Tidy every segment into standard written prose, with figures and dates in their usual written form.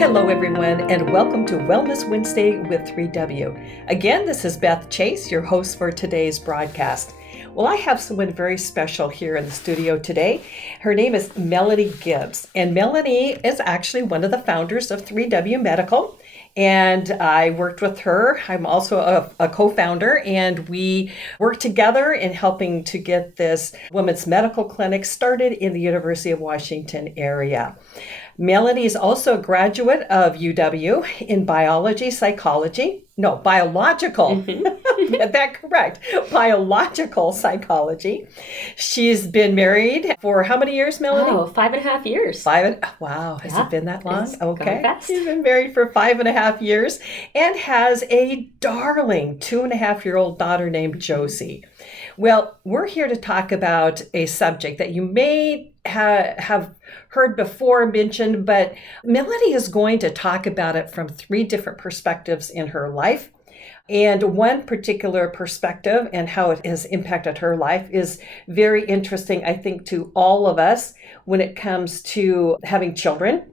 Hello, everyone, and welcome to Wellness Wednesday with 3W. Again, this is Beth Chase, your host for today's broadcast. Well, I have someone very special here in the studio today. Her name is Melanie Gibbs, and Melanie is actually one of the founders of 3W Medical. And I worked with her. I'm also a co-founder, and we worked together in helping to get this women's medical clinic started in the University of Washington area. Melanie is also a graduate of UW in biological psychology. Get that correct. Biological psychology. She's been married for how many years, Melanie? 5.5 years. Wow. Has it been that long? It's Okay. going fast. She's been married for 5.5 years and has a darling 2.5-year-old daughter named Josie. Well, we're here to talk about a subject that you may have heard before mentioned, but Melanie is going to talk about it from 3 different perspectives in her life. And one particular perspective and how it has impacted her life is very interesting, I think, to all of us when it comes to having children.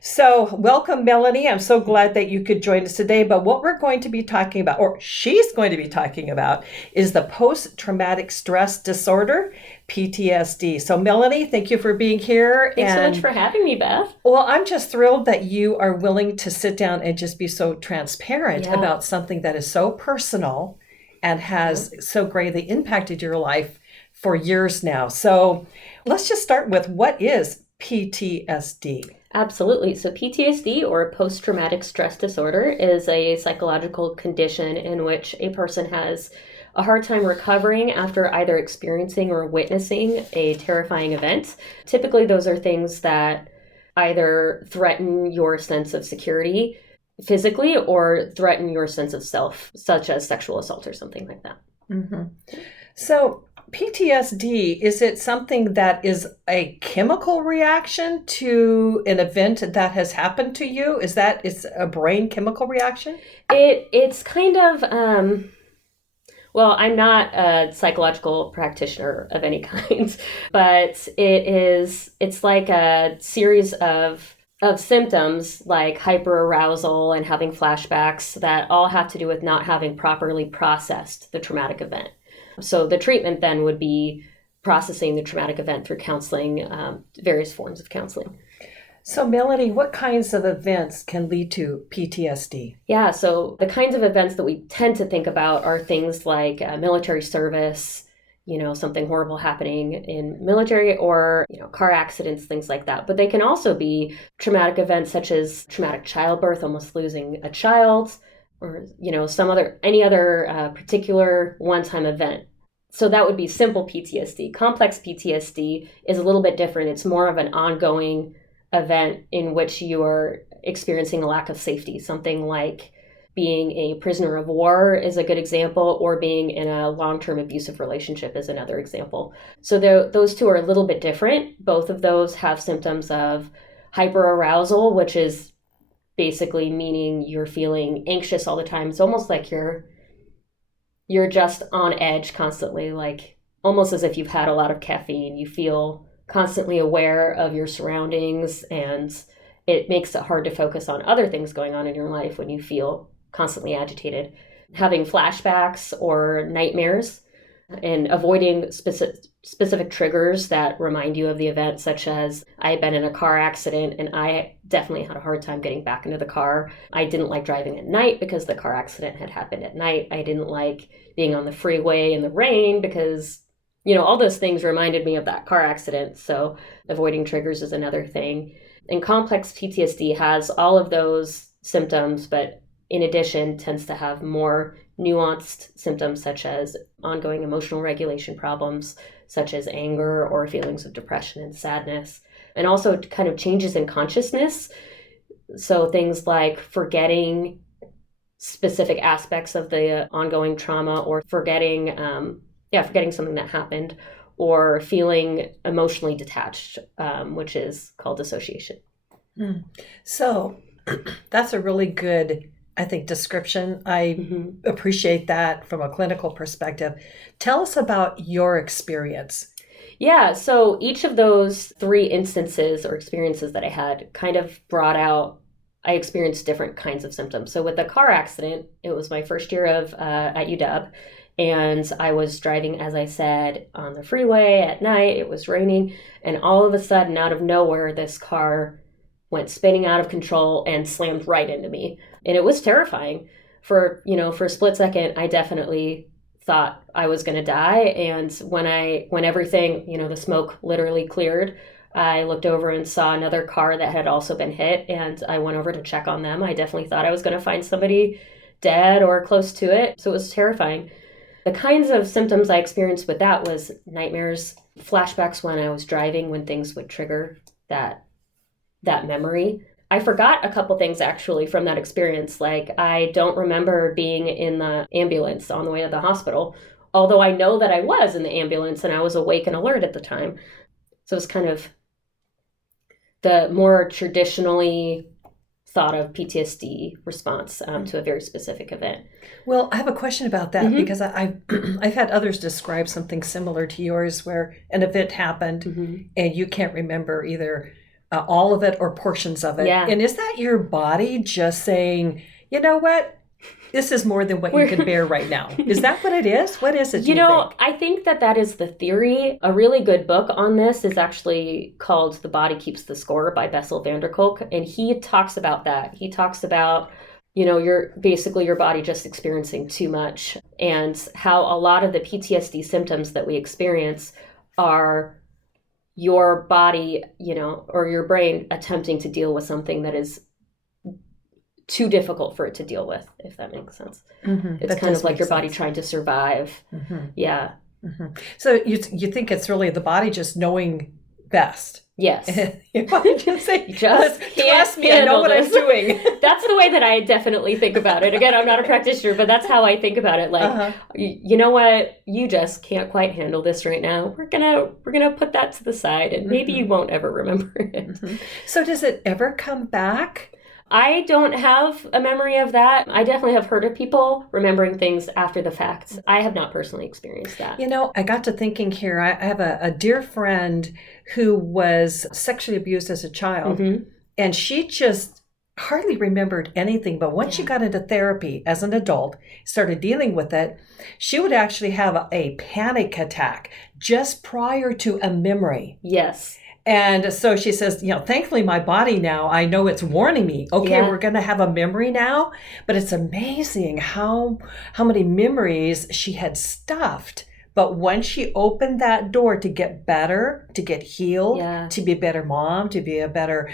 So welcome, Melanie. I'm so glad that you could join us today. But what we're going to be talking about, or she's going to be talking about, is the post-traumatic stress disorder, PTSD. So Melanie, thank you for being here. Thanks so much for having me, Beth. Well, I'm just thrilled that you are willing to sit down and just be so transparent about something that is so personal and has so greatly impacted your life for years now. So let's just start with, what is PTSD? Absolutely. So PTSD, or post-traumatic stress disorder, is a psychological condition in which a person has a hard time recovering after either experiencing or witnessing a terrifying event. Typically, those are things that either threaten your sense of security physically or threaten your sense of self, such as sexual assault or something like that. Mm-hmm. So PTSD, is it something that is a chemical reaction to an event that has happened to you? Is a brain chemical reaction? It's kind of, well, I'm not a psychological practitioner of any kind, but it's like a series of symptoms like hyperarousal and having flashbacks that all have to do with not having properly processed the traumatic event. So the treatment then would be processing the traumatic event through counseling, various forms of counseling. So Melanie, what kinds of events can lead to PTSD? Yeah, so the kinds of events that we tend to think about are things like military service, something horrible happening in military, or, car accidents, things like that. But they can also be traumatic events such as traumatic childbirth, almost losing a child, or, any other particular one-time event. So that would be simple PTSD. Complex PTSD is a little bit different. It's more of an ongoing event in which you are experiencing a lack of safety. Something like being a prisoner of war is a good example, or being in a long-term abusive relationship is another example. So those two are a little bit different. Both of those have symptoms of hyperarousal, which is basically meaning you're feeling anxious all the time. It's almost like you're just on edge constantly, like almost as if you've had a lot of caffeine. You feel constantly aware of your surroundings, and it makes it hard to focus on other things going on in your life when you feel constantly agitated. Having flashbacks or nightmares, and avoiding specific triggers that remind you of the event, such as I had been in a car accident and I definitely had a hard time getting back into the car. I didn't like driving at night because the car accident had happened at night. I didn't like being on the freeway in the rain because, all those things reminded me of that car accident. So avoiding triggers is another thing. And complex PTSD has all of those symptoms, but in addition tends to have more nuanced symptoms such as ongoing emotional regulation problems, such as anger or feelings of depression and sadness, and also kind of changes in consciousness. So things like forgetting specific aspects of the ongoing trauma, or forgetting something that happened, or feeling emotionally detached, which is called dissociation. So that's a really good, I think, description. I appreciate that from a clinical perspective. Tell us about your experience. Yeah, so each of those 3 instances or experiences that I had kind of brought out, I experienced different kinds of symptoms. So with the car accident, it was my first year of at UW, and I was driving, as I said, on the freeway at night. It was raining, and all of a sudden, out of nowhere, this car went spinning out of control and slammed right into me. And it was terrifying. For a split second, I definitely thought I was going to die. And when everything, the smoke literally cleared, I looked over and saw another car that had also been hit, and I went over to check on them. I definitely thought I was going to find somebody dead or close to it. So it was terrifying. The kinds of symptoms I experienced with that was nightmares, flashbacks when I was driving, when things would trigger that memory. I forgot a couple things actually from that experience. Like, I don't remember being in the ambulance on the way to the hospital, although I know that I was in the ambulance and I was awake and alert at the time. So it's kind of the more traditionally thought of PTSD response to a very specific event. Well, I have a question about that because I've had others describe something similar to yours where an event happened and you can't remember either all of it or portions of it. Yeah. And is that your body just saying, you know what? This is more than what you can bear right now. Is that what it is? What is it? I think that is the theory. A really good book on this is actually called The Body Keeps the Score by Bessel van der Kolk. And he talks about that. He talks about, your body just experiencing too much, and how a lot of the PTSD symptoms that we experience are your body, or your brain attempting to deal with something that is too difficult for it to deal with, if that makes sense. It's kind of like your body trying to survive. Yeah. So you think it's really the body just knowing best? Yes. Your body just say, just trust me, I know what I'm doing. That's the way that I definitely think about it. Again, I'm not a practitioner, but that's how I think about it. Like, you know what? You just can't quite handle this right now. We're gonna put that to the side, and maybe you won't ever remember it. So does it ever come back? I don't have a memory of that. I definitely have heard of people remembering things after the fact. I have not personally experienced that. I got to thinking here, I have a dear friend who was sexually abused as a child, and she just hardly remembered anything. But once she got into therapy as an adult, started dealing with it, she would actually have a panic attack just prior to a memory. Yes. And so she says, thankfully my body now, I know it's warning me, okay, we're going to have a memory now. But it's amazing how many memories she had stuffed. But once she opened that door to get better, to get healed, to be a better mom, to be a better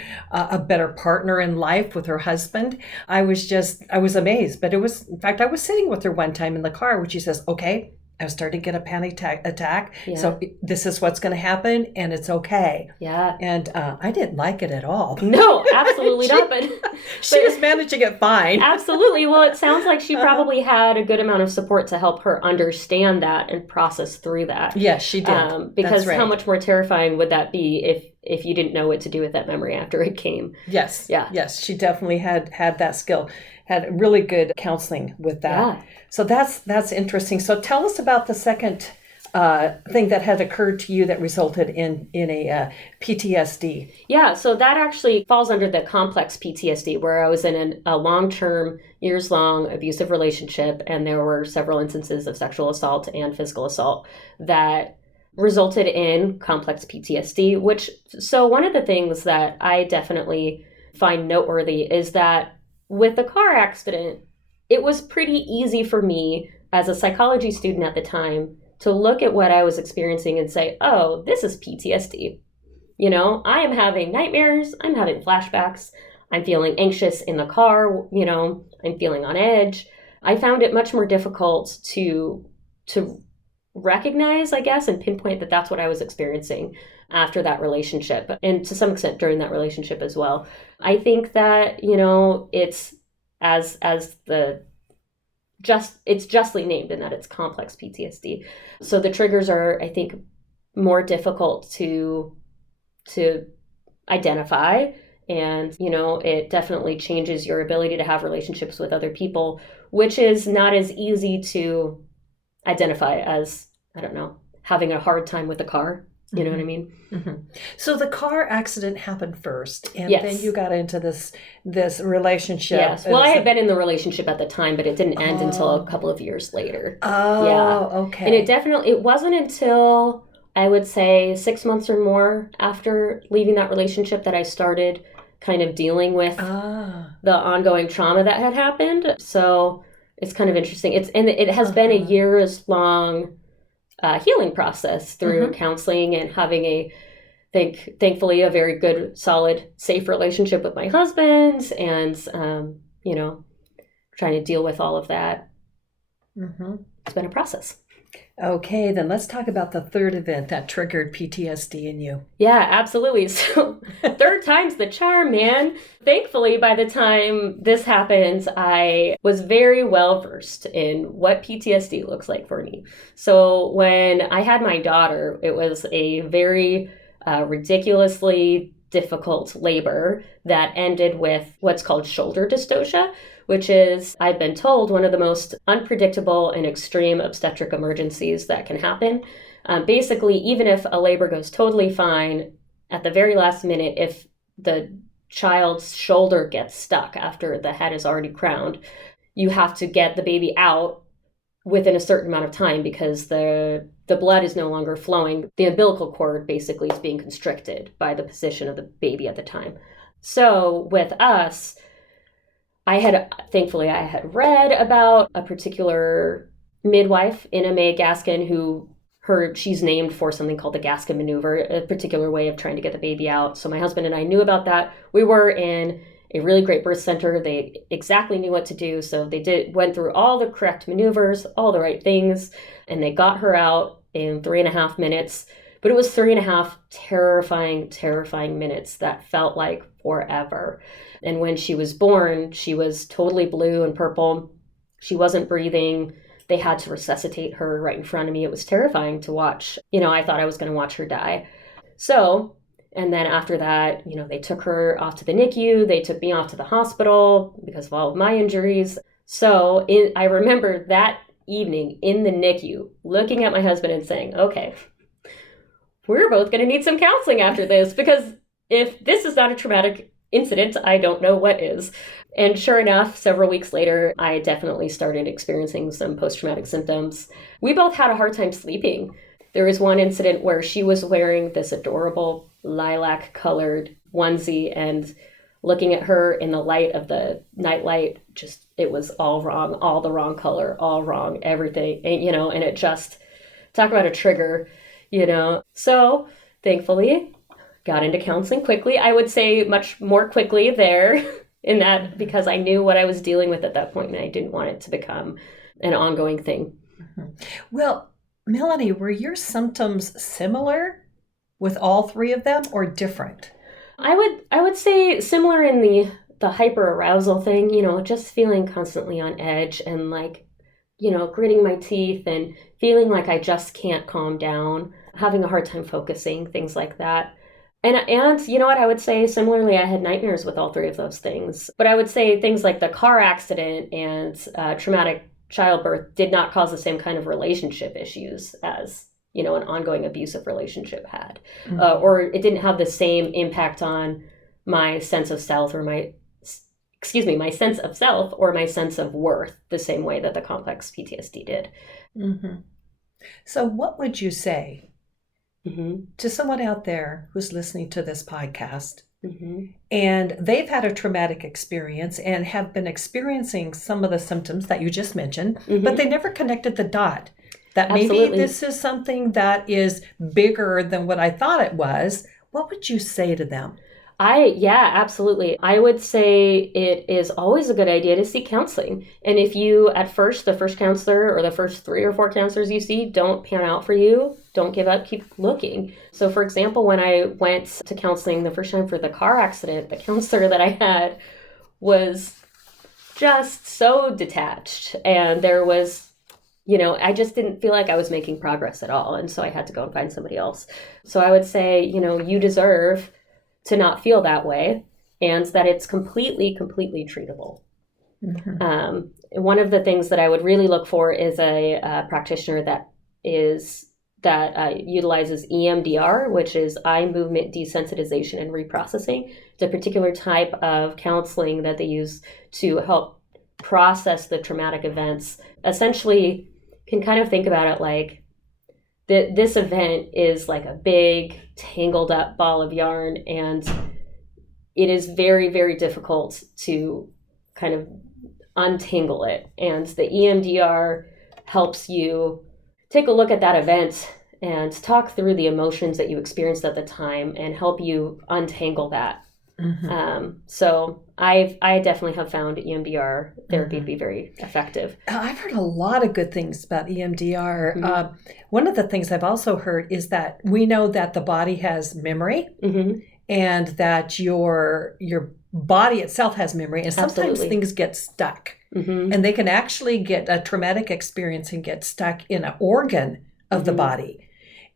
partner in life with her husband, I was amazed. But in fact, I was sitting with her one time in the car when she says, okay, I was starting to get a panic attack. Yeah. So this is what's going to happen, and it's okay. Yeah. And I didn't like it at all. No, absolutely not. But she was managing it fine. Absolutely. Well, it sounds like she probably had a good amount of support to help her understand that and process through that. Yes, she did. Because how much more terrifying would that be if you didn't know what to do with that memory after it came? Yes. Yeah. Yes, she definitely had that skill. Had really good counseling with that. Yeah. So that's interesting. So tell us about the second thing that had occurred to you that resulted in a PTSD. Yeah, so that actually falls under the complex PTSD, where I was in a long-term, years-long abusive relationship, and there were several instances of sexual assault and physical assault that resulted in complex PTSD, so one of the things that I definitely find noteworthy is that with the car accident, it was pretty easy for me as a psychology student at the time to look at what I was experiencing and say, oh, this is PTSD. I am having nightmares. I'm having flashbacks. I'm feeling anxious in the car. I'm feeling on edge. I found it much more difficult to recognize, I guess, and pinpoint that that's what I was experiencing after that relationship, and to some extent during that relationship as well. I think that, it's it's justly named in that it's complex PTSD. So the triggers are, I think, more difficult to identify, and, it definitely changes your ability to have relationships with other people, which is not as easy to identify as, I don't know, having a hard time with a car. You know what I mean? Mm-hmm. So the car accident happened first, and Yes. then you got into this relationship. Yes. Well, I had been in the relationship at the time, but it didn't end until a couple of years later. Oh, okay. And it wasn't until I would say 6 months or more after leaving that relationship that I started kind of dealing with the ongoing trauma that had happened. So it's kind of interesting. It has been a years long healing process through counseling and having thankfully a very good, solid, safe relationship with my husband, and trying to deal with all of that. It's been a process. Okay, then let's talk about the third event that triggered PTSD in you. Yeah, absolutely. So third time's the charm, man. Thankfully, by the time this happened, I was very well versed in what PTSD looks like for me. So when I had my daughter, it was a very ridiculously difficult labor that ended with what's called shoulder dystocia, which is, I've been told, one of the most unpredictable and extreme obstetric emergencies that can happen. Basically, even if a labor goes totally fine, at the very last minute, if the child's shoulder gets stuck after the head is already crowned, you have to get the baby out within a certain amount of time because the blood is no longer flowing. The umbilical cord basically is being constricted by the position of the baby at the time. So with us, thankfully I had read about a particular midwife in a May Gaskin who she's named for something called the Gaskin maneuver, a particular way of trying to get the baby out. So my husband and I knew about that. We were in a really great birth center. They exactly knew what to do. So they went through all the correct maneuvers, all the right things, and they got her out in 3.5 minutes. But it was 3.5 terrifying minutes that felt like forever. And when she was born, she was totally blue and purple. She wasn't breathing. They had to resuscitate her right in front of me. It was terrifying to watch. I thought I was going to watch her die. So, and then after that, they took her off to the NICU. They took me off to the hospital because of all of my injuries. So I remember that evening in the NICU, looking at my husband and saying, okay, we're both going to need some counseling after this, because if this is not a traumatic incident, I don't know what is. And sure enough, several weeks later, I definitely started experiencing some post-traumatic symptoms. We both had a hard time sleeping. There was one incident where she was wearing this adorable lilac-colored onesie, and looking at her in the light of the nightlight, it was all wrong, all the wrong color, all wrong, everything, and it just, talk about a trigger, So thankfully, got into counseling quickly. I would say much more quickly there in that, because I knew what I was dealing with at that point and I didn't want it to become an ongoing thing. Well, Melanie, were your symptoms similar with all three of them or different? I would say similar in the hyperarousal thing, just feeling constantly on edge and gritting my teeth and feeling like I just can't calm down, having a hard time focusing, things like that. And you know what, I would say similarly, I had nightmares with all three of those things. But I would say things like the car accident and traumatic childbirth did not cause the same kind of relationship issues as, an ongoing abusive relationship had. Or it didn't have the same impact on my sense of self or my sense of self or my sense of worth the same way that the complex PTSD did. So what would you say to someone out there who's listening to this podcast and they've had a traumatic experience and have been experiencing some of the symptoms that you just mentioned, but they never connected the dot? That maybe this is something that is bigger than what I thought it was. What would you say to them? Yeah, absolutely. I would say it is always a good idea to seek counseling. And if you, the first counselor or the first 3 or 4 counselors you see don't pan out for you, don't give up, keep looking. So for example, when I went to counseling the first time for the car accident, the counselor that I had was just so detached. And there was, I just didn't feel like I was making progress at all. And so I had to go and find somebody else. So I would say, you deserve to not feel that way, and that it's completely treatable. One of the things that I would really look for is a practitioner that that utilizes EMDR, which is eye movement desensitization and reprocessing. It's a particular type of counseling that they use to help process the traumatic events. Essentially, can kind of think about it like this event is like a big tangled up ball of yarn, and it is very, very difficult to kind of untangle it. And the EMDR helps you take a look at that event and talk through the emotions that you experienced at the time and help you untangle that. So I definitely have found EMDR therapy to be very effective. I've heard a lot of good things about EMDR. One of the things I've also heard is that we know that the body has memory, and that your body itself has memory, and sometimes things get stuck. And they can actually get a traumatic experience and get stuck in an organ of the body.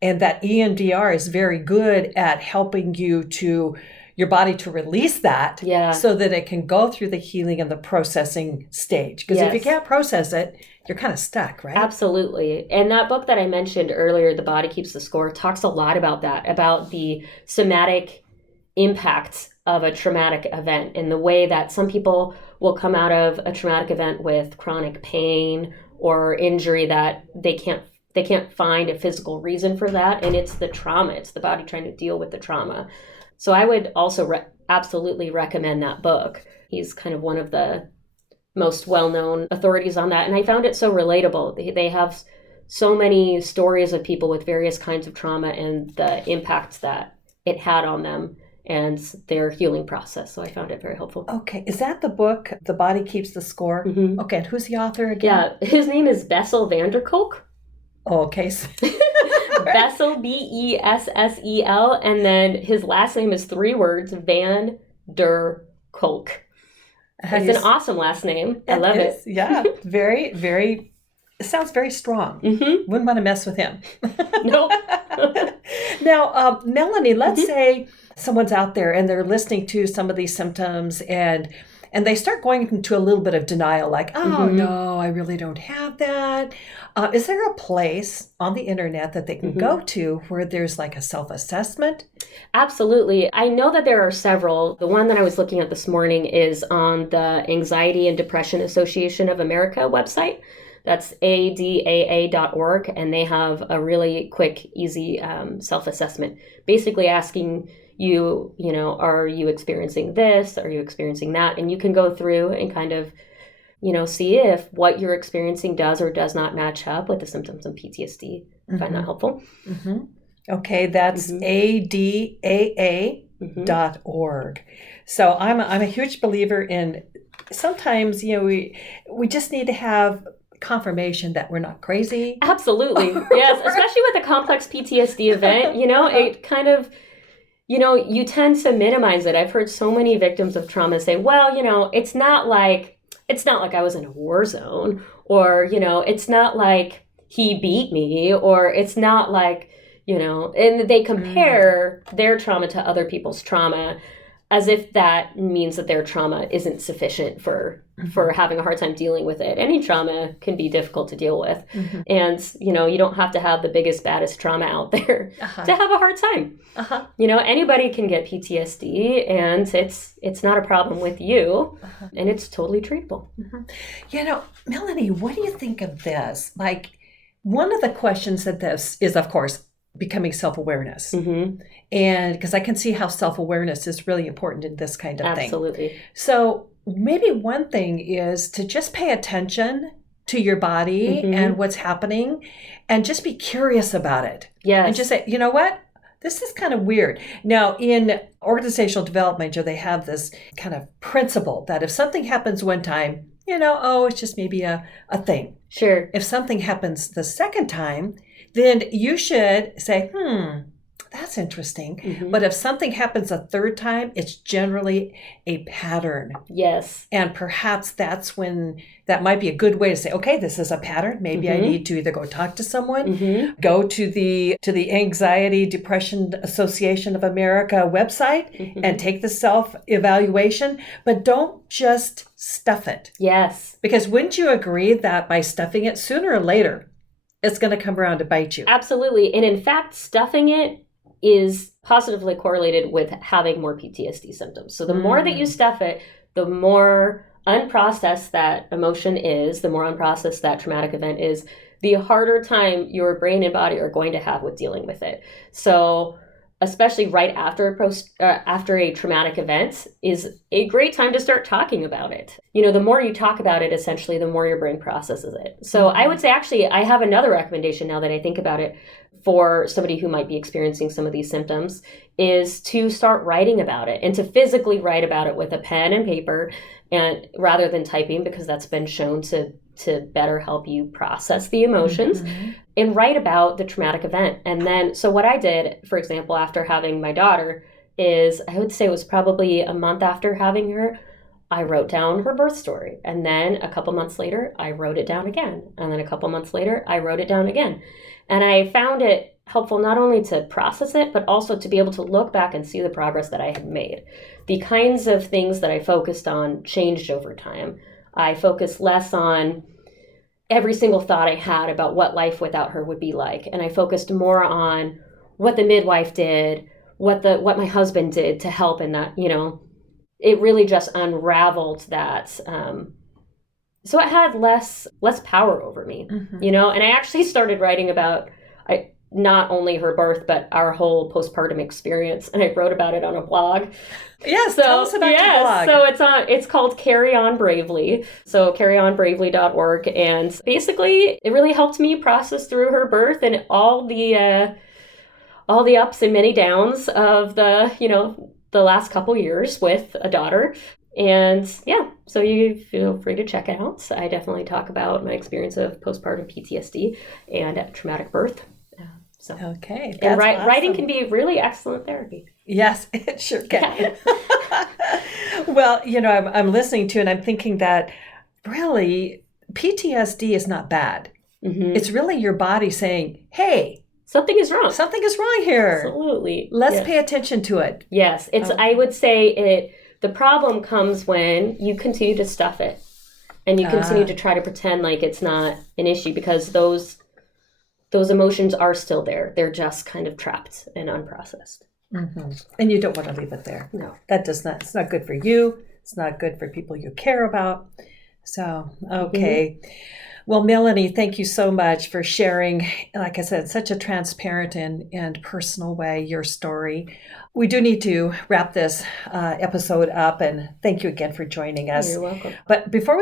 And that EMDR is very good at helping your body to release that, so that it can go through the healing and the processing stage. Because if you can't process it, you're kind of stuck, right? Absolutely. And that book that I mentioned earlier, The Body Keeps the Score, talks a lot about that, about the somatic impacts of a traumatic event, and the way that some people will come out of a traumatic event with chronic pain or injury that they can't find a physical reason for that, and it's the trauma. It's the body trying to deal with the trauma. So I would also absolutely recommend that book. He's kind of one of the most well-known authorities on that, and I found it so relatable. They have so many stories of people with various kinds of trauma and the impact that it had on them and their healing process. So I found it very helpful. Okay. Is that the book, The Body Keeps the Score? Okay. And who's the author again? Yeah. His name is Bessel van der Kolk. Oh, okay. Bessel, Bessel. And then his last name is 3 words, Van der Kolk. It's an awesome last name. I love it. Yeah. Very, very, it sounds very strong. Wouldn't want to mess with him. Nope. Now, Melanie, let's say someone's out there and they're listening to some of these symptoms and they start going into a little bit of denial, like, oh, no, I really don't have that. Is there a place on the internet that they can go to where there's like a self-assessment? Absolutely. I know that there are several. The one that I was looking at this morning is on the Anxiety and Depression Association of America website. That's adaa.org, and they have a really quick, easy self-assessment, basically asking you, are you experiencing this? Are you experiencing that? And you can go through and kind of, see if what you're experiencing does or does not match up with the symptoms of PTSD. I find that helpful. Okay, that's adaa.org. So I'm a huge believer in sometimes, we just need to have confirmation that we're not crazy. Absolutely. Yes, especially with a complex PTSD event, it kind of, you tend to minimize it. I've heard so many victims of trauma say, well, it's not like I was in a war zone, or, it's not like he beat me, or it's not like, and they compare their trauma to other people's trauma as if that means that their trauma isn't sufficient for having a hard time dealing with it. Any trauma can be difficult to deal with. And, you don't have to have the biggest, baddest trauma out there to have a hard time. Anybody can get PTSD, and it's not a problem with you, and it's totally treatable. Melanie, what do you think of this? Like, one of the questions that this is, of course, becoming self-awareness. And because I can see how self-awareness is really important in this kind of thing. Absolutely. So maybe one thing is to just pay attention to your body and what's happening, and just be curious about it. Yes. And just say, you know what? This is kind of weird. Now, in organizational development, they have this kind of principle that if something happens one time, it's just maybe a thing. Sure. If something happens the second time, then you should say, that's interesting. But if something happens a third time, it's generally a pattern. Yes. And perhaps that's when that might be a good way to say, okay, this is a pattern. Maybe I need to either go talk to someone, go to the Anxiety Depression Association of America website and take the self-evaluation, but don't just stuff it. Yes. Because wouldn't you agree that by stuffing it, sooner or later, it's going to come around to bite you. Absolutely. And in fact, stuffing it is positively correlated with having more PTSD symptoms. So the more that you stuff it, the more unprocessed that emotion is, the more unprocessed that traumatic event is, the harder time your brain and body are going to have with dealing with it. So especially right after a traumatic event is a great time to start talking about it. You know, the more you talk about it, essentially, the more your brain processes it. So I would say, actually, I have another recommendation now that I think about it for somebody who might be experiencing some of these symptoms, is to start writing about it and to physically write about it with a pen and paper, and rather than typing, because that's been shown to better help you process the emotions, and write about the traumatic event. And then, so what I did, for example, after having my daughter is, I would say it was probably a month after having her, I wrote down her birth story. And then a couple months later, I wrote it down again. And then a couple months later, I wrote it down again. And I found it helpful not only to process it, but also to be able to look back and see the progress that I had made. The kinds of things that I focused on changed over time. I focused less on every single thought I had about what life without her would be like. And I focused more on what the midwife did, what my husband did to help in that, you know, it really just unraveled that. So it had less power over me, you know, and I actually started writing about not only her birth, but our whole postpartum experience. And I wrote about it on a blog. Yes, tell us about your blog. So it's called Carry On Bravely. So carryonbravely.org. And basically it really helped me process through her birth and all the ups and many downs of the last couple years with a daughter. And yeah, so you feel free to check it out. I definitely talk about my experience of postpartum PTSD and traumatic birth. So okay, and awesome. Writing can be really excellent therapy. Yes, it sure can. Well, you know, I'm listening to and I'm thinking that really PTSD is not bad. It's really your body saying, "Hey, something is wrong. Something is wrong here. Absolutely. Let's pay attention to it." Yes, it's. I would say the problem comes when you continue to stuff it, and you continue to try to pretend like it's not an issue, because those emotions are still there. They're just kind of trapped and unprocessed. And you don't want to leave it there. No. It's not good for you. It's not good for people you care about. So, okay. Well, Melanie, thank you so much for sharing, like I said, such a transparent and personal way, your story. We do need to wrap this episode up, and thank you again for joining us. You're welcome. But before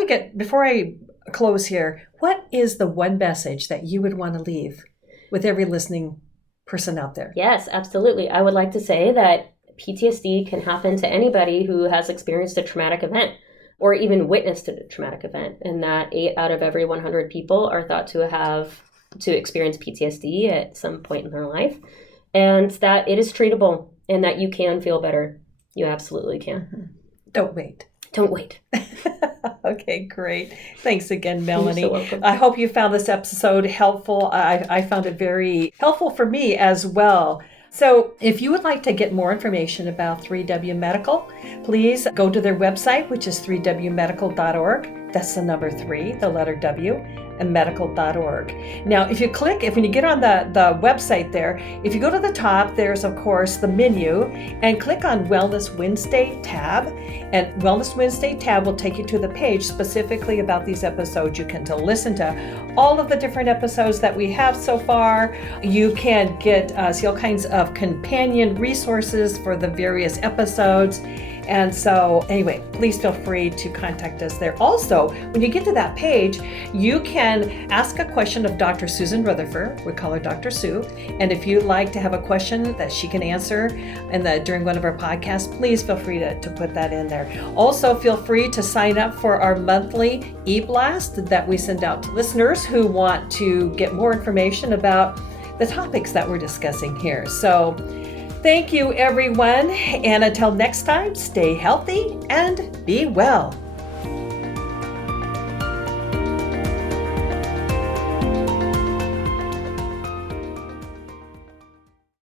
I close here, what is the one message that you would want to leave with every listening person out there? Yes, absolutely. I would like to say that PTSD can happen to anybody who has experienced a traumatic event or even witnessed a traumatic event, and that 8 out of every 100 people are thought to experience PTSD at some point in their life, and that it is treatable and that you can feel better. You absolutely can. Don't wait. Don't wait. Okay, great. Thanks again, Melanie. You're so welcome. I hope you found this episode helpful. I found it very helpful for me as well. So if you would like to get more information about 3W Medical, please go to their website, which is 3wmedical.org. That's the number 3, the letter W, and medical.org. Now, when you get on the website there, if you go to the top, there's, of course, the menu, and click on Wellness Wednesday tab. And Wellness Wednesday tab will take you to the page specifically about these episodes. You can listen to all of the different episodes that we have so far. You can see all kinds of companion resources for the various episodes. And so anyway, please feel free to contact us there. Also, when you get to that page, you can ask a question of Dr. Susan Rutherford. We call her Dr. Sue. And if you'd like to have a question that she can answer during one of our podcasts, please feel free to put that in there. Also, feel free to sign up for our monthly e-blast that we send out to listeners who want to get more information about the topics that we're discussing here. So thank you, everyone. And until next time, stay healthy and be well.